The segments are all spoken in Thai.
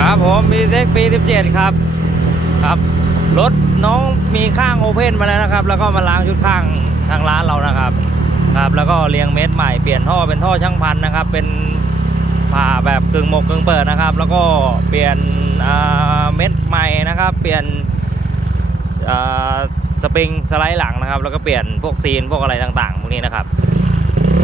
ครับผมมีเซ็กปี 17 ครับ ครับ รถน้องมีข้างโอเพนมาแล้วนะครับ แล้วก็มาล้างชุดข้างทางร้านเรานะครับ ครับ แล้วก็เรียงเม็ดใหม่เปลี่ยนท่อเป็นท่อช่างพันนะครับ เป็นผ่าแบบกึ่งหมกกึ่งเปิดนะครับ แล้วก็เปลี่ยนเม็ดใหม่นะครับ เปลี่ยนสปริงสไลด์หลังนะครับ แล้วก็เปลี่ยนพวกซีนพวกอะไรต่างๆพวกนี้นะครับ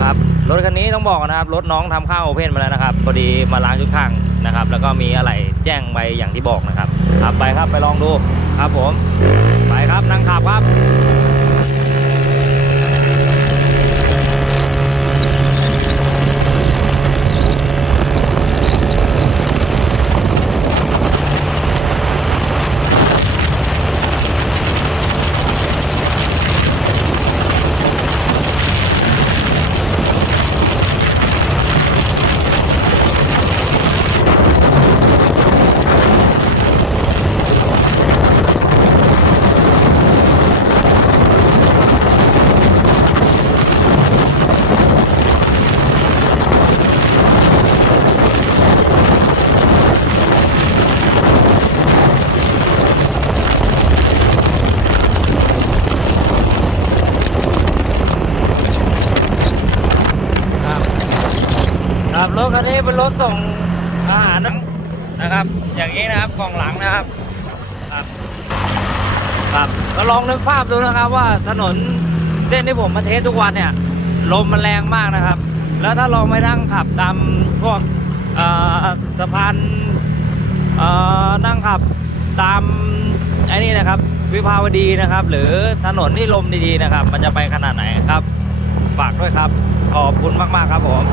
ครับรถคันนี้ต้องบอกนะครับรถน้องทำข้าวโอเพนมาแล้วนะครับพอดีมาล้างชุดข้างนะครับ แล้วก็มีอะไรแจ้งไปอย่างที่บอกนะครับครับไปครับไปลองดูครับผมไปครับนั่งขับครับ รถคันนี้เป็นรถส่งอาหารนะครับ อย่างนี้นะครับกล่องหลังนะครับ ครับครับก็ลองนึกภาพดูนะครับว่าถนนเส้นที่ผมมาเทสทุกวันเนี่ยลมมันแรงมากนะครับ แล้วถ้าลองไปนั่งขับตามพวกสะพานนั่งขับตามไอ้นี่นะครับ วิภาวดีนะครับ หรือถนนที่ลมดีๆนะครับ มันจะไปขนาดไหนครับ ฝากด้วยครับ ขอบคุณมากๆครับผม